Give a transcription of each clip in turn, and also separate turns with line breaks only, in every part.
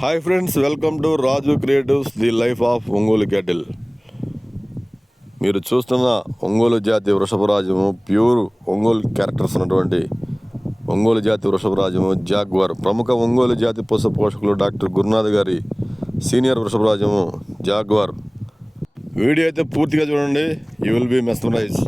Hi friends welcome to Raju creatives the life of Ongole cattle మీరు చూస్తున్న ఒంగోలు జాతి వృషభరాజము pure Ongole characters ఉన్నటువంటి ఒంగోలు జాతి వృషభరాజము జాగ్వార్. ప్రముఖ ఒంగోలు జాతి పశు పోషకులు డాక్టర్ గురునాథ్ గారి సీనియర్ వృషభరాజము జాగ్వార్. వీడియో అయితే పూర్తిగా చూడండి. యూ విల్ బీ మెస్మరైజ్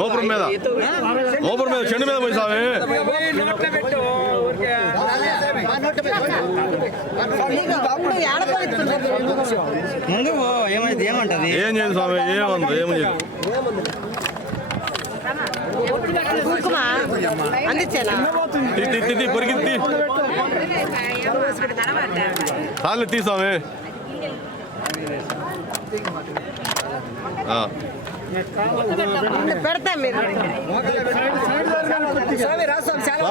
గోపురం మీద.
గోపురం మీద చెండు మీద పోయి సామి
ఏమైంది ఏమంటది?
ఏం చేయండి స్వామి ఏమంది ఏమని చెప్పి
పెడతా మీరు
స్వామి రాస్వామి చాలా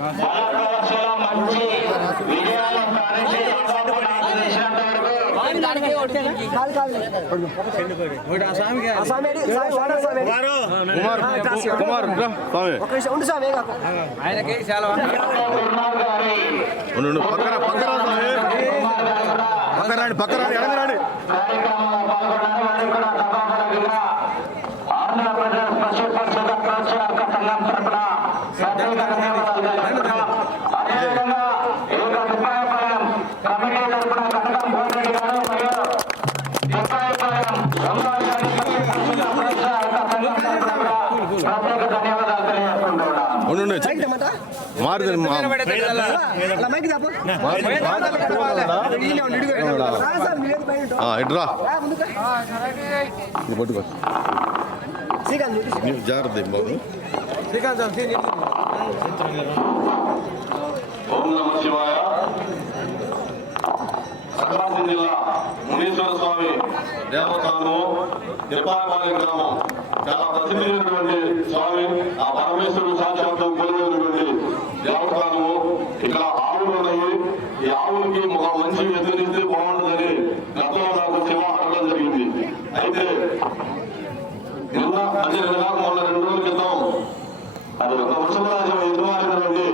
మంచి విజయాలు ఆయనకి
చాలా
పక్కన పక్కన ఇడ్రా ఇది పట్టుకో
ನೀವು ಜಾರದ ಬಾಬು ಶ್ರೀಕಾಂತ್ ಓಂ ನಮಃ ಶಿವಾಯ దేవస్థానము తిప్పాలపాలెం గ్రామం. చాలా ప్రసిద్ధమైనటువంటి స్వామి ఆ పరమేశ్వరుడు సాక్షాత్వం కొలువైనటువంటి దేవస్థానము. ఇక్కడ ఆవులు ఉన్నాయి. ఈ ఆవులకి ఒక మంచి ఎదురిస్తే బాగుంటుందని గతంలో నాకు సేవ అడగడం జరిగింది. అయితే నిన్న అంటే నిన్న మొన్న రెండు రోజుల క్రితం అది ఒక వృషభరాజం యజమాని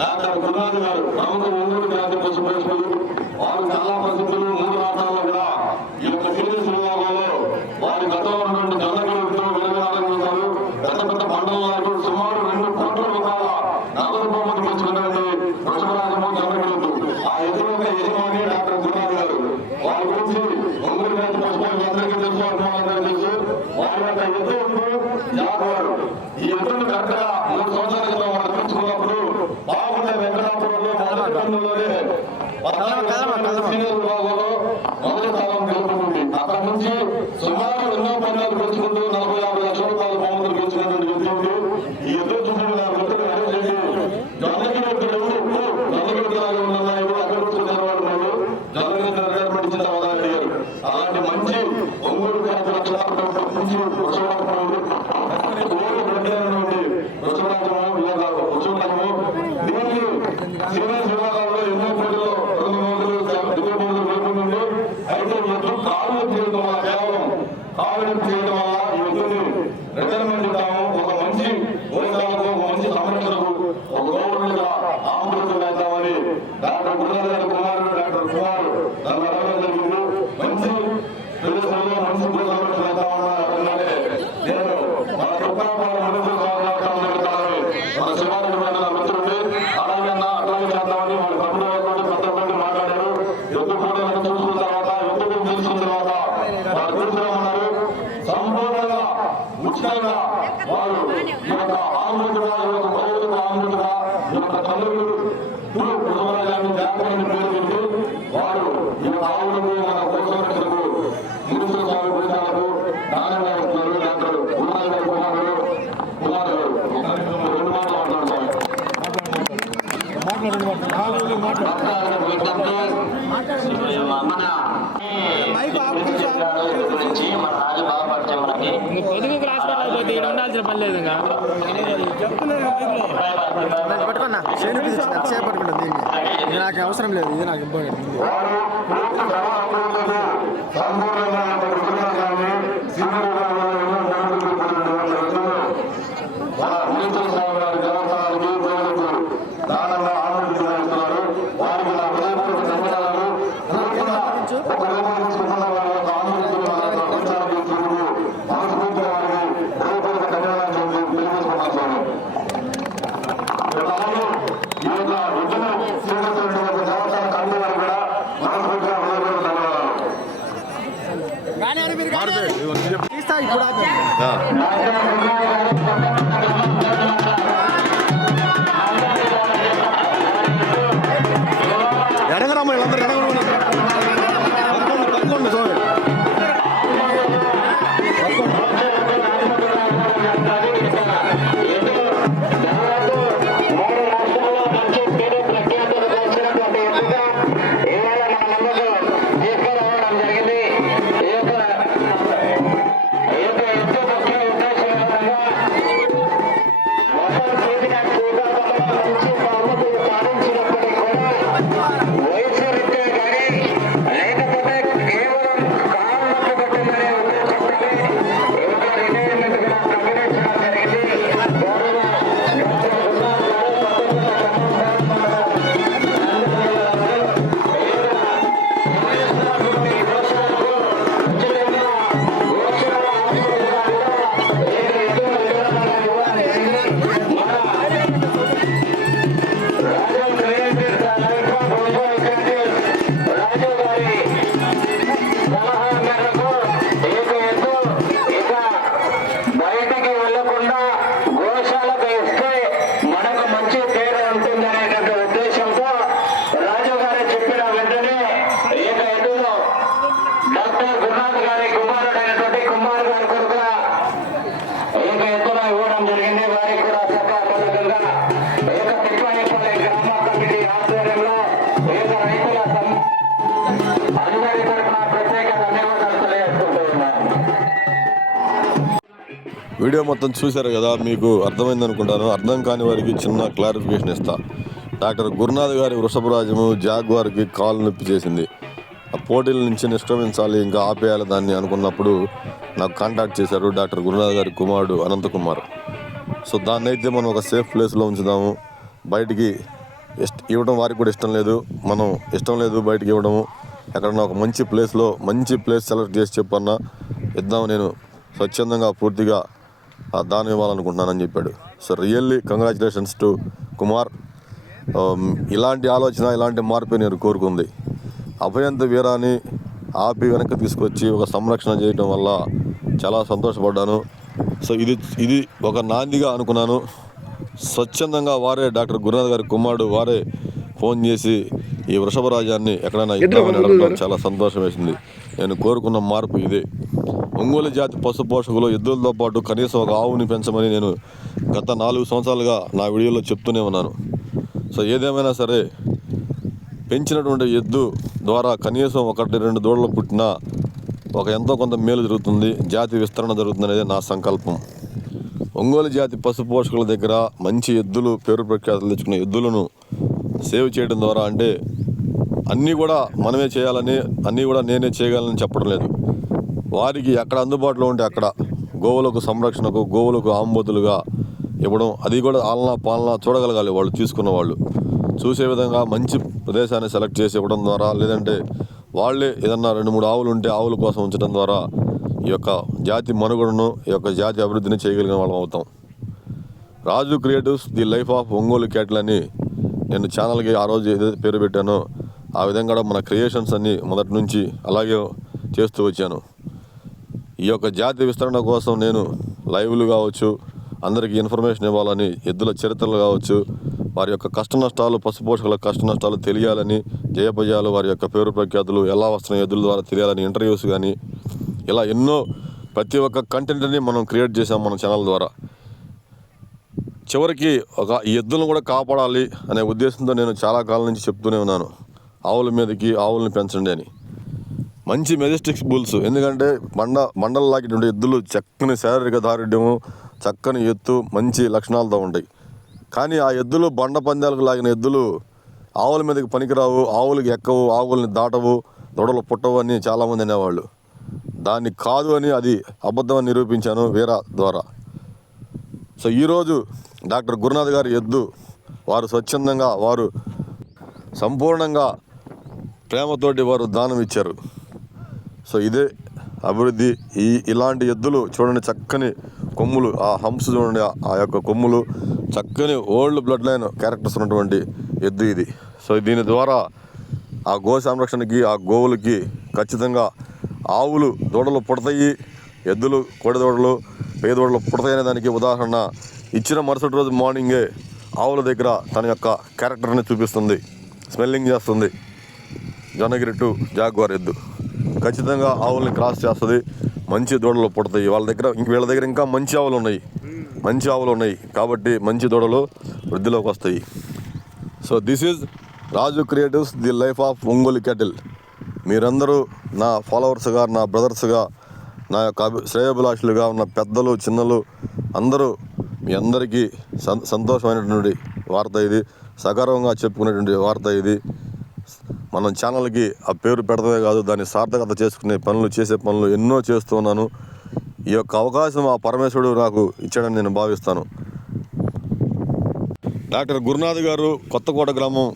డాక్టర్ గురునాథ్ గారు ప్రముఖ ఉన్నటువంటి డాక్టర్ కోసం Я думаю. డాక్టర్ కుమారుడు. డాక్టర్ కుమారుడు కావులకు మన కోసలకు మునుసులు కావు గురిసాలకు నాణ్యమైన వస్తున్నారు డాక్టర్ ఉన్నారు
కుమారులు కుమారులు రెండు గురించి
ఉండాల్సిన పని లేదు
పట్టుకున్నా సేపు పట్టుకుంటా నాకు అవసరం లేదు ఇది నాకు ఇంపార్టెంట్
వీడియో మొత్తం చూశారు కదా మీకు అర్థమైంది అనుకుంటాను అర్థం కాని వారికి చిన్న క్లారిఫికేషన్ ఇస్తా. డాక్టర్ గురునాథ్ గారి వృషభరాజము జాగ్వార్కి కాలు నొప్పి చేసింది. ఆ పోటీల నుంచి నిష్క్రమించాలి ఇంకా ఆపేయాలి దాన్ని అనుకున్నప్పుడు నాకు కాంటాక్ట్ చేశారు డాక్టర్ గురునాథ్ గారి కుమారుడు అనంతకుమార్ సో దాన్ని అయితే మనం ఒక సేఫ్ ప్లేస్లో ఉంచుదాము. బయటికి ఇష్ట ఇవ్వడం వారికి కూడా ఇష్టం లేదు. మనం ఇష్టం లేదు బయటికి ఇవ్వడము. ఎక్కడన్నా ఒక మంచి ప్లేస్లో మంచి ప్లేస్ సెలెక్ట్ చేసి చెప్పన్నా ఇద్దాం నేను. స్వచ్ఛందంగా పూర్తిగా దానం ఇవ్వాలనుకుంటున్నానని చెప్పాడు. So really congratulations to Kumar. ఇలాంటి ఆలోచన ఇలాంటి మార్పు నేను కోరుకుంది. అభయంత వీరాన్ని ఆపి వెనక్కి తీసుకొచ్చి ఒక సంరక్షణ చేయడం వల్ల చాలా సంతోషపడ్డాను. సో ఇది ఇది ఒక నాందిగా అనుకున్నాను. స్వచ్ఛందంగా వారే డాక్టర్ గురునాథ్ గారి కుమారుడు వారే ఫోన్ చేసి ఈ వృషభరాజాన్ని ఎక్కడైనా ఇద్దామని అడగడం చాలా సంతోషం వేసింది. నేను కోరుకున్న మార్పు ఇదే. ఒంగోలు జాతి పశు పోషకులు ఎద్దులతో పాటు కనీసం ఒక ఆవుని పెంచమని నేను గత నాలుగు సంవత్సరాలుగా నా వీడియోలో చెప్తూనే ఉన్నాను. సో ఏదేమైనా సరే పెంచినటువంటి ఎద్దు ద్వారా కనీసం ఒకటి రెండు దూడలు పుట్టినా ఒక ఎంతో కొంత మేలు జరుగుతుంది జాతి విస్తరణ జరుగుతుంది అనేది నా సంకల్పం. ఒంగోలు జాతి పశు పోషకుల దగ్గర మంచి ఎద్దులు పేరు ప్రఖ్యాతులు తెచ్చుకున్న ఎద్దులను సేవ్ చేయడం ద్వారా అంటే అన్నీ కూడా మనమే చేయాలని అన్నీ కూడా నేనే చేయగలనని చెప్పడం లేదు. వారికి ఎక్కడ అందుబాటులో ఉంటే అక్కడ గోవులకు సంరక్షణకు గోవులకు ఆంబోతులుగా ఇవ్వడం అది కూడా ఆలన పాలన చూడగలగాలి వాళ్ళు తీసుకున్న వాళ్ళు. చూసే విధంగా మంచి ప్రదేశాన్ని సెలెక్ట్ చేసి ఇవ్వడం ద్వారా లేదంటే వాళ్ళే ఏదన్నా రెండు మూడు ఆవులు ఉంటే ఆవుల కోసం ఉంచడం ద్వారా ఈ యొక్క జాతి మనుగడను ఈ యొక్క జాతి అభివృద్ధిని చేయగలిగిన వాళ్ళం అవుతాం. Raju creatives the life of Ongole cattle అని నేను ఛానల్కి ఆ రోజు ఏదైతే పేరు పెట్టానో ఆ విధంగా మన క్రియేషన్స్ అన్నీ మొదటి నుంచి అలాగే చేస్తూ వచ్చాను. ఈ యొక్క జాతి విస్తరణ కోసం నేను లైవ్లు కావచ్చు అందరికీ ఇన్ఫర్మేషన్ ఇవ్వాలని ఎద్దుల చరిత్రలు కావచ్చు వారి యొక్క కష్ట నష్టాలు పశుపోషకుల కష్ట నష్టాలు తెలియాలని జయపజయాలు వారి యొక్క పేరు ప్రఖ్యాతులు ఎలా వస్తున్నాయి ఎద్దుల ద్వారా తెలియాలని ఇంటర్వ్యూస్ కానీ ఇలా ఎన్నో ప్రతి ఒక్క కంటెంట్ని మనం క్రియేట్ చేసాం మన ఛానల్ ద్వారా. చివరికి ఒక ఎద్దులను కూడా కాపాడాలి అనే ఉద్దేశంతో నేను చాలా కాలం నుంచి చెప్తూనే ఉన్నాను. ఆవుల మీదకి ఆవులను పెంచండి అని. మంచి మెజెస్టిక్స్ బుల్స్. ఎందుకంటే మండ మండల లాగేటువంటి ఎద్దులు చక్కని శారీరక దారుఢ్యము చక్కని ఎత్తు మంచి లక్షణాలతో ఉంటాయి. కానీ ఆ ఎద్దులు బండ పందాలకు లాగిన ఎద్దులు ఆవుల మీదకి పనికిరావు ఆవులకి ఎక్కవు ఆవుల్ని దాటవు దొడలు పుట్టవు అని చాలామంది అనేవాళ్ళు. దాన్ని కాదు అని అది అబద్ధం అని నిరూపించాను వీరా ద్వారా. సో ఈరోజు డాక్టర్ గురునాథ్ గారి ఎద్దు వారు స్వచ్ఛందంగా వారు సంపూర్ణంగా ప్రేమతోటి వారు దానం ఇచ్చారు. సో ఇదే అభివృద్ధి. ఈ ఇలాంటి ఎద్దులు చూడండి చక్కని కొమ్ములు ఆ హంప్స్ చూడండి ఆ- యొక్క కొమ్ములు చక్కని ఓల్డ్ బ్లడ్ లైన్ క్యారెక్టర్స్ ఉన్నటువంటి ఎద్దు ఇది. సో దీని ద్వారా ఆ గో సంరక్షణకి ఆ గోవులకి ఖచ్చితంగా ఆవులు దూడలు పుడతాయి ఎద్దులు కోడి దూడలు పుడతాయనే దానికి ఉదాహరణ ఇచ్చిన మరుసటి రోజు మార్నింగే ఆవుల దగ్గర తన యొక్క క్యారెక్టర్ని చూపిస్తుంది. స్మెల్లింగ్ చేస్తుంది. జొన్నగిరి టు జాగ్వార్ ఎద్దు. ఖచ్చితంగా ఆవుల్ని క్రాస్ చేస్తుంది. మంచి దూడలు పుడతాయి. వాళ్ళ దగ్గర ఇంక వీళ్ళ దగ్గర ఇంకా మంచి ఆవులు ఉన్నాయి. మంచి ఆవులు ఉన్నాయి. కాబట్టి మంచి దూడలు వృద్ధిలోకి వస్తాయి. So this is Raju creatives the life of Ongole cattle మీరందరూ నా ఫాలోవర్స్గా నా బ్రదర్స్గా నా యొక్క శ్రేయభిలాషులుగా ఉన్న పెద్దలు చిన్నలు అందరూ మీ అందరికీ సంతోషమైనటువంటి వార్త ఇది. సగర్వంగా చెప్పుకునేటువంటి వార్త ఇది. మనం ఛానల్కి ఆ పేరు పెడతదే కాదు దాన్ని సార్థకత చేసుకునే పనులు చేసే పనులు ఎన్నో చేస్తూ ఉన్నాను. ఈ యొక్క అవకాశం ఆ పరమేశ్వరుడు నాకు ఇచ్చాడని నేను భావిస్తాను. డాక్టర్ గురునాథ్ గారు కొత్తకోట గ్రామం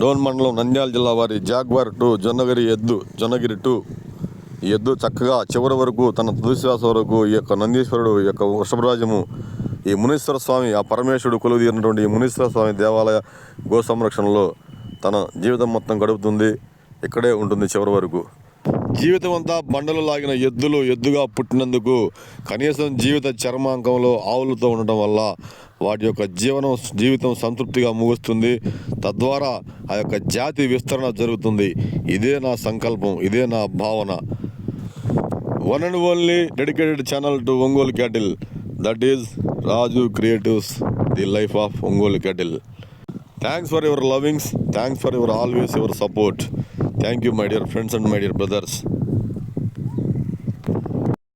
డోన్ మండలం నంద్యాల జిల్లా వారి జాగ్వార్ టు జొన్నగిరి ఎద్దు జొన్నగిరి టు ఈ ఎద్దు చక్కగా చివరి వరకు తన తుదిశ్వాస వరకు ఈ యొక్క నందీశ్వరుడు ఈ యొక్క వృషభరాజము ఈ మునీశ్వర స్వామి ఆ పరమేశ్వరుడు కొలువుదీరినటువంటి ఈ మునీశ్వర స్వామి దేవాలయ గో సంరక్షణలో తన జీవితం మొత్తం గడుపుతుంది. ఇక్కడే ఉంటుంది చివరి వరకు. జీవితం అంతా బండలు లాగిన ఎద్దులు ఎద్దుగా పుట్టినందుకు కనీసం జీవిత చర్మాంకంలో ఆవులతో ఉండటం వల్ల వాటి యొక్క జీవనం జీవితం సంతృప్తిగా ముగుస్తుంది. తద్వారా ఆ యొక్క జాతి విస్తరణ జరుగుతుంది. ఇదే నా సంకల్పం ఇదే నా భావన. One and only dedicated channel to Ongole cattle that is Raju creatives the life of Ongole cattle thanks for your lovings thanks for your always your support thank you my dear friends and my dear brothers